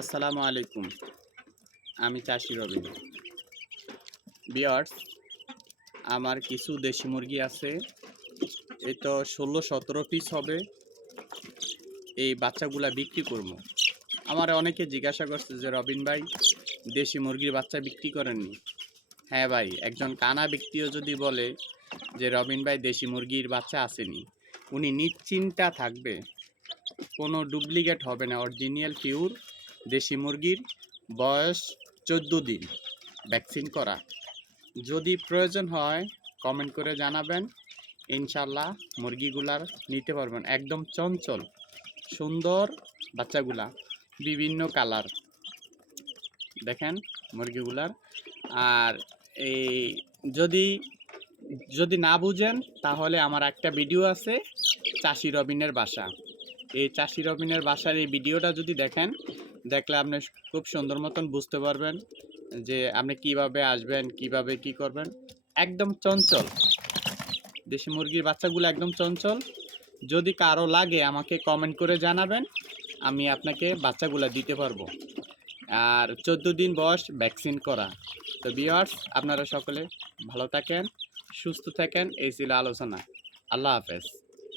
আসসালামু আলাইকুম। আমি চাষি রবি বিয়ার্স আমার কিছু দেশি মুরগি আছে। এই তো ষোলো সতেরো পিস হবে। এই বাচ্চাগুলা বিক্রি করব। আমার অনেকে জিজ্ঞাসা করছে যে, রবিন ভাই, দেশি মুরগির বাচ্চা বিক্রি করেননি? হ্যাঁ ভাই, একজন কানা ব্যক্তিও যদি বলে যে, রবিন ভাই, দেশি মুরগির বাচ্চা আসেনি, উনি নিশ্চিন্তা থাকবে। কোনো ডুপ্লিকেট হবে না অরিজিনাল পিওর দেশি মুরগির বয়স চোদ্দ দিন। ভ্যাকসিন করা। যদি প্রয়োজন হয় কমেন্ট করে জানাবেন। ইনশাল্লাহ মুরগিগুলার নিতে পারবেন। একদম চঞ্চল, সুন্দর বাচ্চাগুলা, বিভিন্ন কালার। দেখেন মুরগিগুলার। আর এই যদি যদি না বুঝেন, তাহলে আমার একটা ভিডিও আছে চাষি রবিনের বাসা। এই চাষি রবিনের বাসার এই ভিডিওটা যদি দেখেন দেখলে আপনি খুব সুন্দর মতন বুঝতে পারবেন যে আপনি কীভাবে আসবেন, কীভাবে কি করবেন। একদম চঞ্চল। দেশি মুরগির বাচ্চাগুলো একদম চঞ্চল। যদি কারও লাগে আমাকে কমেন্ট করে জানাবেন, আমি আপনাকে বাচ্চাগুলো দিতে পারব। আর চোদ্দ দিন বয়স ভ্যাকসিন করা। তো বিয়ার্স আপনারা সকলে ভালো থাকেন, সুস্থ থাকেন, এই ছিল আলোচনা। আল্লাহ হাফেজ।